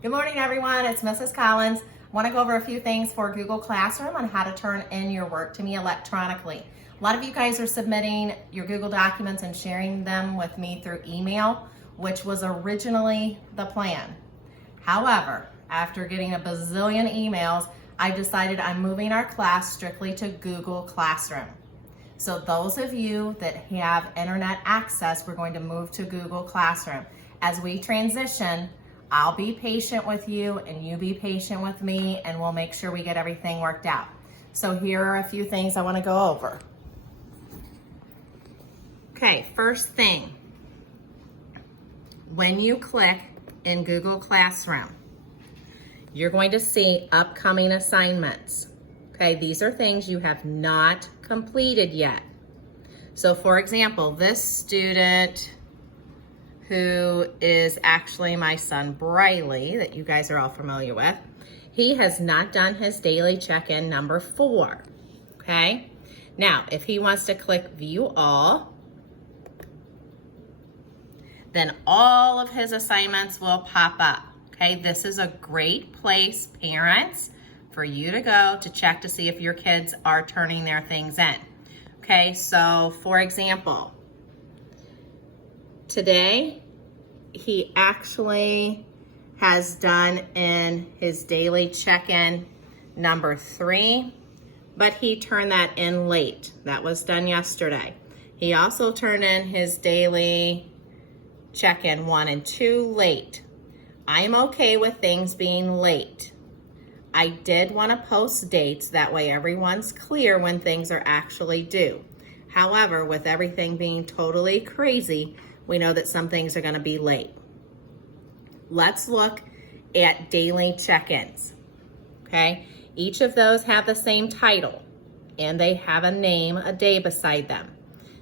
Good morning, everyone. It's Mrs. Collins. I want to go over a few things for Google Classroom on how to turn in your work to me electronically. A lot of you guys are submitting your Google documents and sharing them with me through email, which was originally the plan. However, after getting a bazillion emails, I've decided I'm moving our class strictly to Google Classroom. So those of you that have internet access, we're going to move to Google Classroom. As we transition, I'll be patient with you and you be patient with me, and we'll make sure we get everything worked out. So here are a few things I want to go over. Okay, first thing, when you click in Google Classroom, you're going to see upcoming assignments. Okay, these are things you have not completed yet. So for example, this student who is actually my son Briley, that you guys are all familiar with, he has not done his daily check-in number 4, okay? Now, if he wants to click View All, then all of his assignments will pop up, okay? This is a great place, parents, for you to go to check to see if your kids are turning their things in. Okay, so for example, today, he actually has done in his daily check-in number 3, but he turned that in late. That was done yesterday. He also turned in his daily check-in 1 and 2 late. I'm okay with things being late. I did want to post dates, that way everyone's clear when things are actually due. However, with everything being totally crazy, we know that some things are going to be late. Let's look at daily check-ins, okay? Each of those have the same title, and they have a name, a day beside them.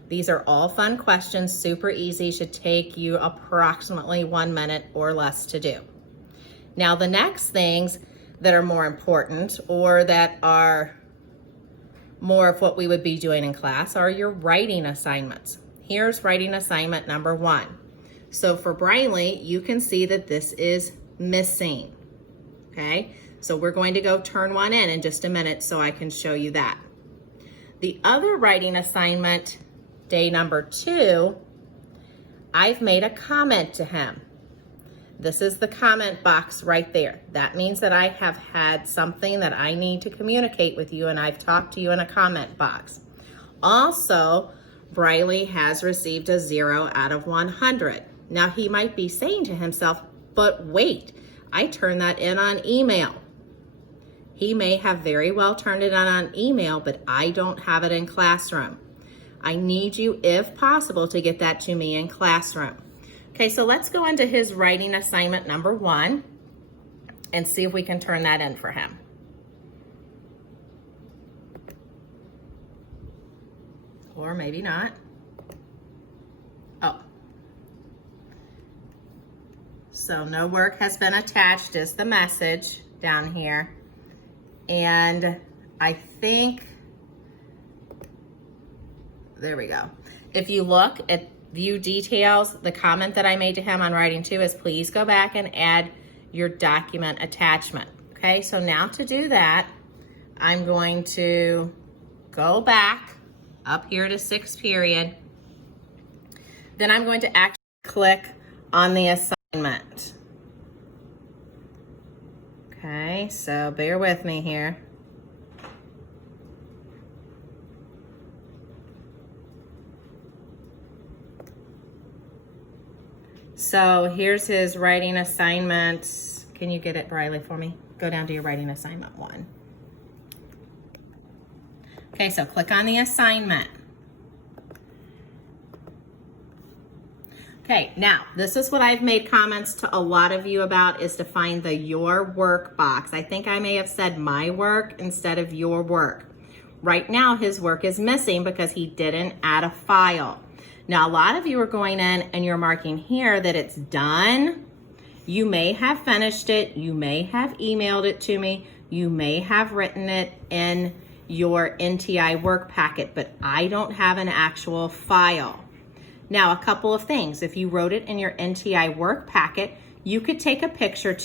These are all fun questions, super easy, should take you approximately 1 minute or less to do. Now, the next things that are more important, or that are more of what we would be doing in class, are your writing assignments. Here's writing assignment number 1. So for Briley, you can see that this is missing, okay? So we're going to go turn one in just a minute so I can show you that. The other writing assignment, day number 2, I've made a comment to him. This is the comment box right there. That means that I have had something that I need to communicate with you, and I've talked to you in a comment box. Also, Briley has received a 0 out of 100. Now he might be saying to himself, but wait, I turned that in on email. He may have very well turned it in on email, but I don't have it in Classroom. I need you, if possible, to get that to me in Classroom. Okay, so let's go into his writing assignment number 1 and see if we can turn that in for him. Or maybe not. Oh. So no work has been attached is the message down here. And I think, there we go. If you look at view details, the comment that I made to him on writing 2 is please go back and add your document attachment. Okay, so now to do that, I'm going to go back up here to 6th period. Then I'm going to actually click on the assignment. Okay, so bear with me here. So here's his writing assignment. Can you get it, Briley, for me? Go down to your writing assignment 1. Okay, so click on the assignment. Okay, now this is what I've made comments to a lot of you about, is to find the your work box. I think I may have said my work instead of your work. Right now his work is missing because he didn't add a file. Now a lot of you are going in and you're marking here that it's done. You may have finished it, you may have emailed it to me, you may have written it in your NTI work packet, but I don't have an actual file. Now, a couple of things. If you wrote it in your NTI work packet, you could take a picture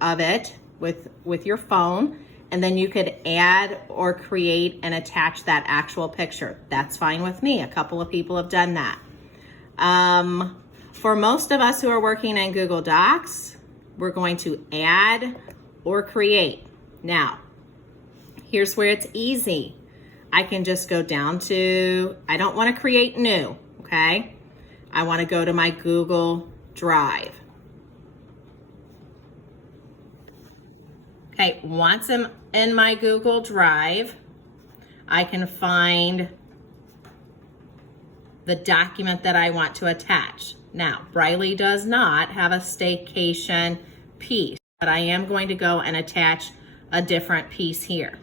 of it with your phone, and then you could add or create and attach that actual picture. That's fine with me. A couple of people have done that. For most of us who are working in Google Docs, we're going to add or create. Now, here's where it's easy. I can just go down to, I don't want to create new, okay? I want to go to my Google Drive. Okay, once I'm in my Google Drive, I can find the document that I want to attach. Now, Briley does not have a staycation piece, but I am going to go and attach a different piece here.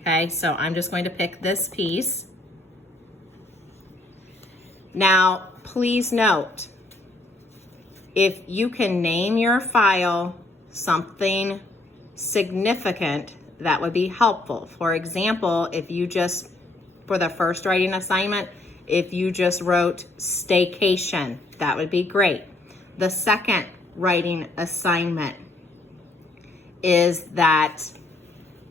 Okay, so I'm just going to pick this piece. Now, please note, if you can name your file something significant, that would be helpful. For example, if you just, for the first writing assignment, if you just wrote staycation, that would be great. The second writing assignment is that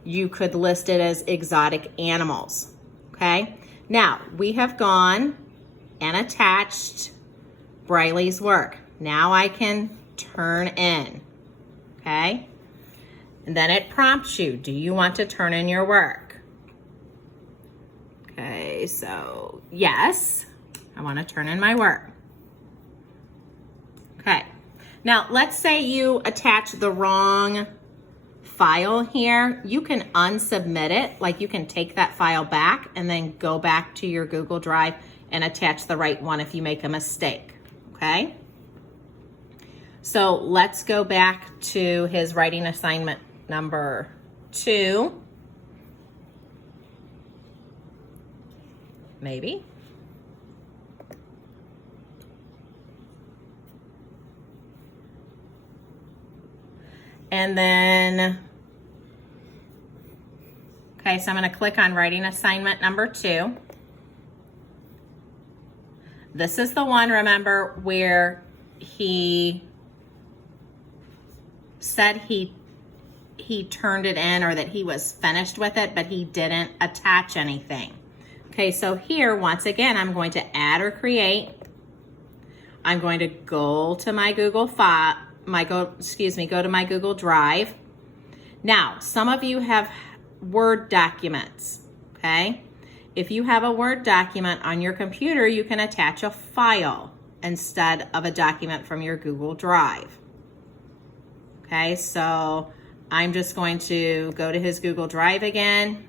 you could list it as exotic animals, okay? Now, we have gone and attached Briley's work. Now I can turn in, okay? And then it prompts you, do you want to turn in your work? Okay, so yes, I want to turn in my work. Okay, now let's say you attach the wrong file here. You can unsubmit it, like you can take that file back and then go back to your Google Drive and attach the right one if you make a mistake, okay? So let's go back to his writing assignment number 2. Maybe. And then, okay, so I'm going to click on writing assignment number 2. This is the one, remember, where he said he turned it in, or that he was finished with it, but he didn't attach anything. Okay, so here, once again, I'm going to add or create. I'm going to go to my Google file, go to my Google Drive. Now, some of you have Word documents, okay? If you have a Word document on your computer, you can attach a file instead of a document from your Google Drive. Okay, so I'm just going to go to his Google Drive again.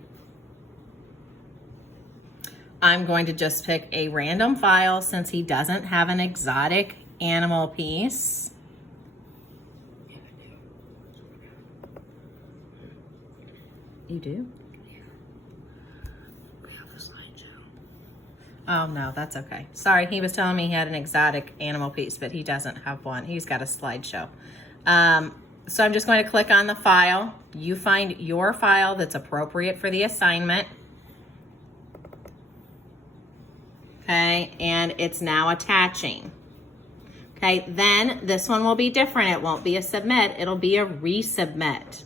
I'm going to just pick a random file since he doesn't have an exotic animal piece. You do? Oh no, that's okay. Sorry, he was telling me he had an exotic animal piece, but he doesn't have one. He's got a slideshow. So I'm just going to click on the file. You find your file that's appropriate for the assignment. Okay, and it's now attaching. Okay, then this one will be different. It won't be a submit, it'll be a resubmit.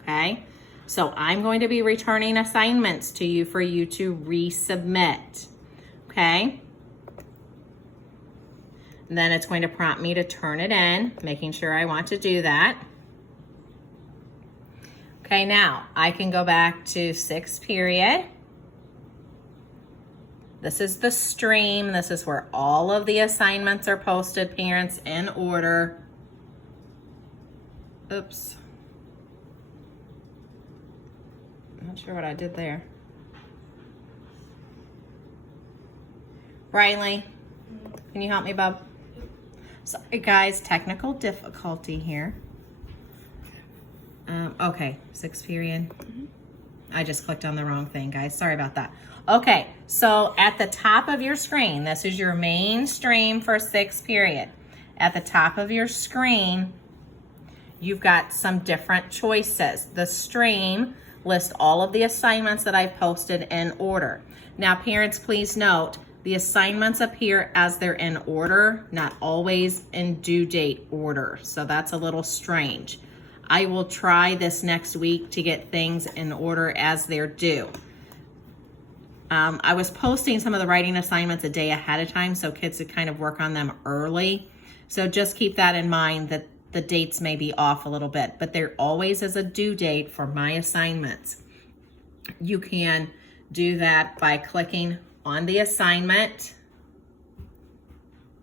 Okay, so I'm going to be returning assignments to you for you to resubmit. Okay, and then it's going to prompt me to turn it in, making sure I want to do that. Okay, now I can go back to 6th period. This is the stream. This is where all of the assignments are posted, parents, in order. Oops. I'm not sure what I did there. Riley, can you help me, bub? Sorry, guys, technical difficulty here. Okay, 6th period. I just clicked on the wrong thing, guys. Sorry about that. Okay, so at the top of your screen, this is your main stream for 6th period. At the top of your screen, you've got some different choices. The stream lists all of the assignments that I've posted in order. Now, parents, please note The assignments appear as they're in order, not always in due date order. So that's a little strange. I will try this next week to get things in order as they're due. I was posting some of the writing assignments a day ahead of time so kids could kind of work on them early. So just keep that in mind that the dates may be off a little bit, but there always is a due date for my assignments. You can do that by clicking on the assignment,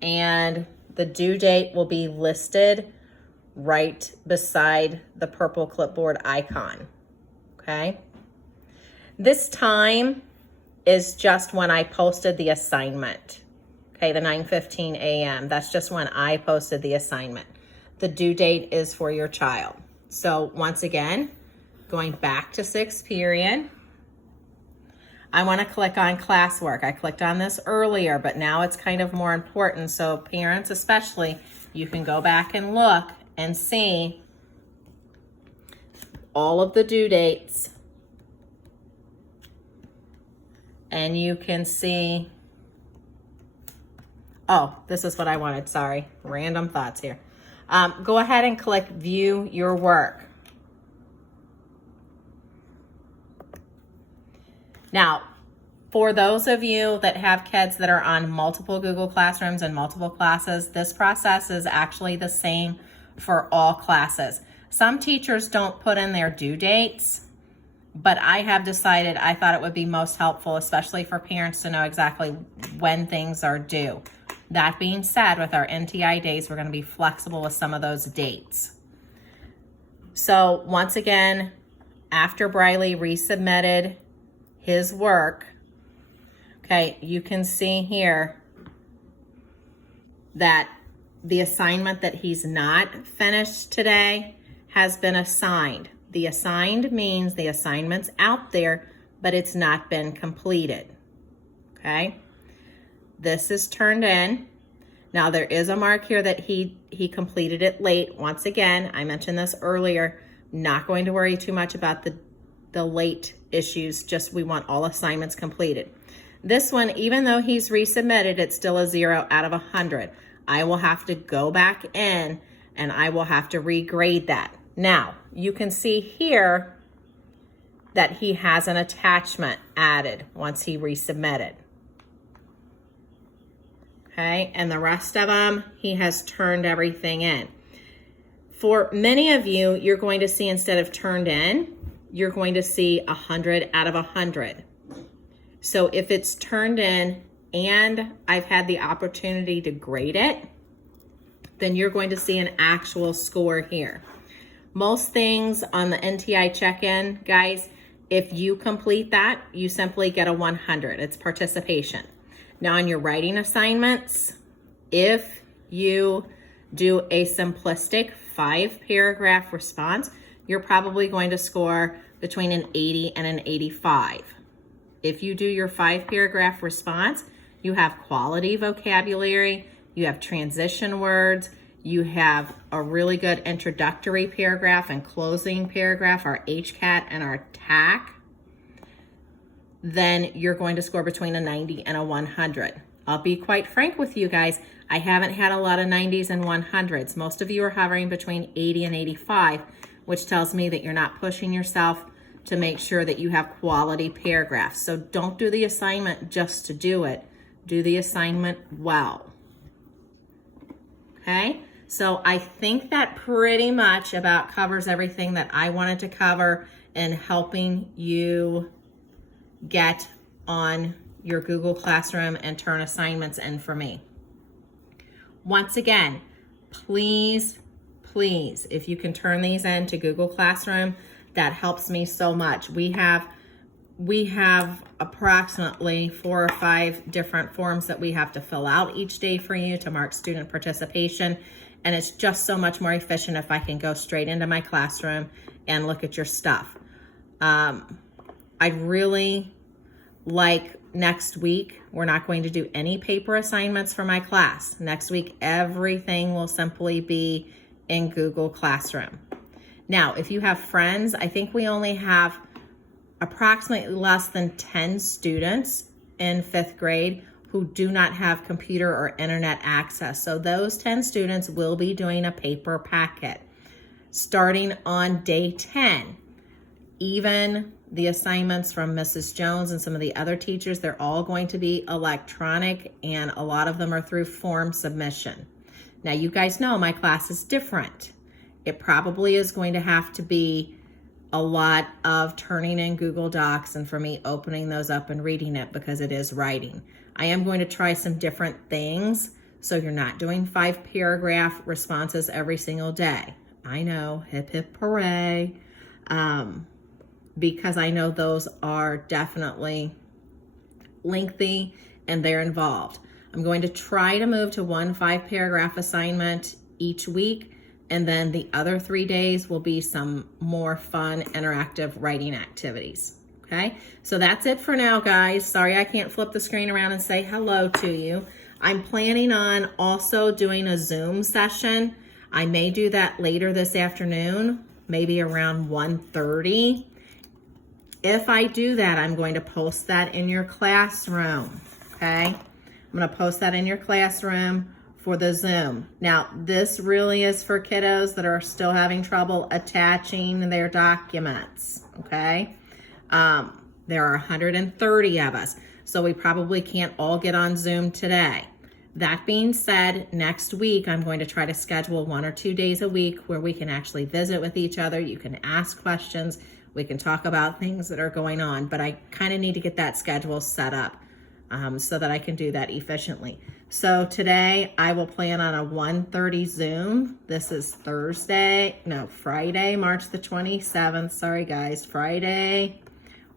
and the due date will be listed right beside the purple clipboard icon, okay? This time is just when I posted the assignment, okay, the 9:15 a.m. That's just when I posted the assignment. The due date is for your child. So once again, going back to 6th period, I want to click on classwork. I clicked on this earlier, but now it's kind of more important. So parents especially, you can go back and look and see all of the due dates. And you can see, oh, this is what I wanted, sorry, random thoughts here. Go ahead and click view your work. Now, for those of you that have kids that are on multiple Google Classrooms and multiple classes, this process is actually the same for all classes. Some teachers don't put in their due dates, but I have decided I thought it would be most helpful, especially for parents, to know exactly when things are due. That being said, with our NTI days, we're going to be flexible with some of those dates. So once again, after Briley resubmitted his work, okay, you can see here that the assignment that he's not finished today has been assigned. The assigned means the assignment's out there, but it's not been completed, okay? This is turned in. Now there is a mark here that he completed it late. Once again, I mentioned this earlier, not going to worry too much about the late issues, just we want all assignments completed. This one, even though he's resubmitted, it's still a 0 out of 100. I will have to go back in and I will have to regrade that. Now, you can see here that he has an attachment added once he resubmitted. Okay, and the rest of them, he has turned everything in. For many of you, you're going to see instead of turned in, you're going to see 100 out of 100. So if it's turned in and I've had the opportunity to grade it, then you're going to see an actual score here. Most things on the NTI check-in, guys, if you complete that, you simply get a 100. It's participation. Now on your writing assignments, if you do a simplistic 5-paragraph response, you're probably going to score between an 80 and an 85. If you do your 5-paragraph response, you have quality vocabulary, you have transition words, you have a really good introductory paragraph and closing paragraph, our HCAT and our TAC, then you're going to score between a 90 and a 100. I'll be quite frank with you guys, I haven't had a lot of 90s and 100s. Most of you are hovering between 80 and 85, which tells me that you're not pushing yourself to make sure that you have quality paragraphs. So don't do the assignment just to do it. Do the assignment well. Okay? So I think that pretty much about covers everything that I wanted to cover in helping you get on your Google Classroom and turn assignments in for me. Once again, please, if you can turn these into Google Classroom, that helps me so much. We have approximately 4 or 5 different forms that we have to fill out each day for you to mark student participation. And it's just so much more efficient if I can go straight into my classroom and look at your stuff. I'd really like next week, we're not going to do any paper assignments for my class. Next week, everything will simply be in Google Classroom. Now, if you have friends, I think we only have approximately less than 10 students in 5th grade who do not have computer or internet access. So those 10 students will be doing a paper packet. Starting on day 10, even the assignments from Mrs. Jones and some of the other teachers, they're all going to be electronic, and a lot of them are through form submission. Now, you guys know my class is different. It probably is going to have to be a lot of turning in Google Docs and for me opening those up and reading it because it is writing. I am going to try some different things, so you're not doing 5-paragraph responses every single day. I know, hip hip hooray, because I know those are definitely lengthy and they're involved. I'm going to try to move to 1 5-paragraph assignment each week, and then the other 3 days will be some more fun, interactive writing activities. Okay, so that's it for now, guys. Sorry I can't flip the screen around and say hello to you. I'm planning on also doing a Zoom session. I may do that later this afternoon, maybe around 1:30. If I do that, I'm going to post that in your classroom, okay? I'm going to post that in your classroom for the Zoom. Now, this really is for kiddos that are still having trouble attaching their documents, okay? There are 130 of us, so we probably can't all get on Zoom today. That being said, next week, I'm going to try to schedule 1 or 2 days a week where we can actually visit with each other. You can ask questions. We can talk about things that are going on, but I kind of need to get that schedule set up so that I can do that efficiently. So today I will plan on a 1:30 Zoom. This is Friday, March the 27th. Sorry guys, Friday,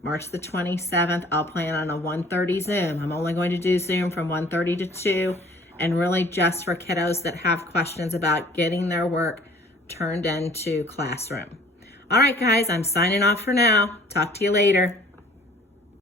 March the 27th. I'll plan on a 1:30 Zoom. I'm only going to do Zoom from 1:30 to 2, and really just for kiddos that have questions about getting their work turned into Classroom. All right, guys, I'm signing off for now. Talk to you later.